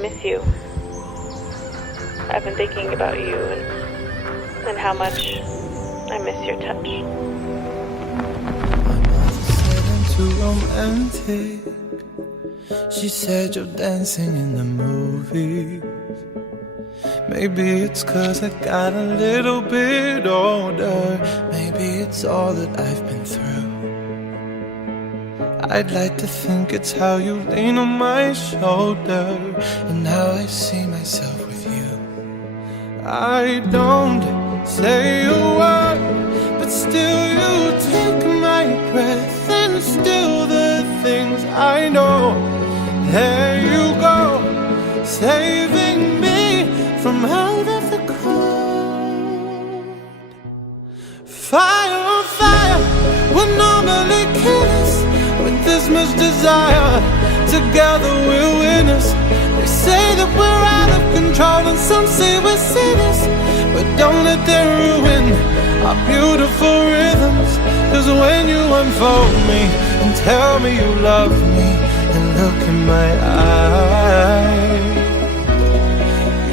miss you. I've been thinking about you and how much I miss your touch. My mother said I'm too romantic. She said you're dancing in the movies. Maybe it's 'cause I got a little bit older. Maybe it's all that I've been through. I'd like to think it's how you lean on my shoulder and how I see myself with you. I don't say a word, but still you take my breath, and still the things I know. There you go, saving me from out of the cold. Fire on fire, we're normally killers with this much desire. Together we're winners. They say that we're out of control, and some say we're sinners, but don't let them ruin our beautiful rhythms. 'Cause when you unfold me and tell me you love me and look in my eyes,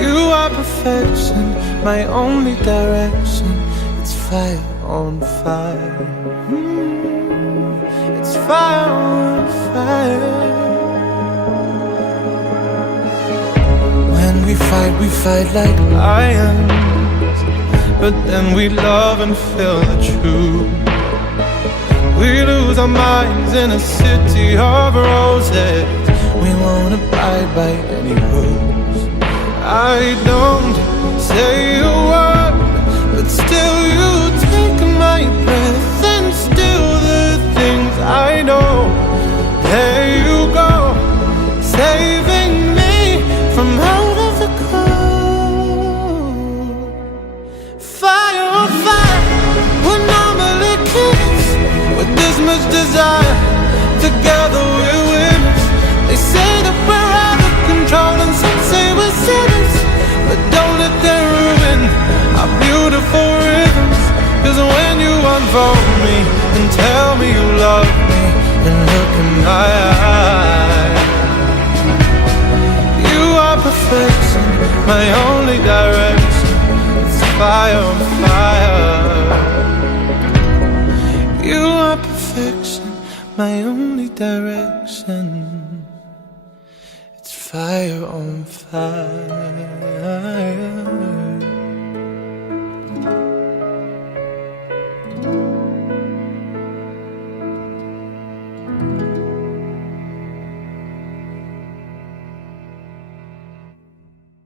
you are perfection, my only direction. It's fire on fire. It's fire on fire. When we fight like lions, but then we love and feel the truth. We lose our minds in a city of roses. We won't abide by any rules. I don't say a word, but still you take my breath, and still the things I know. There you go, saving me from out of the cold. Fire on fire, we're normally kids with this much desire. Together we're winners. They say that we're out of control, and some say we're sinners, but don't let them ruin our beautiful rhythms. 'Cause when you unfold me and tell me you love me and look in my eyes, you are perfection, my only direction. It's fire on fire. You are perfection, my only direction. It's fire on fire.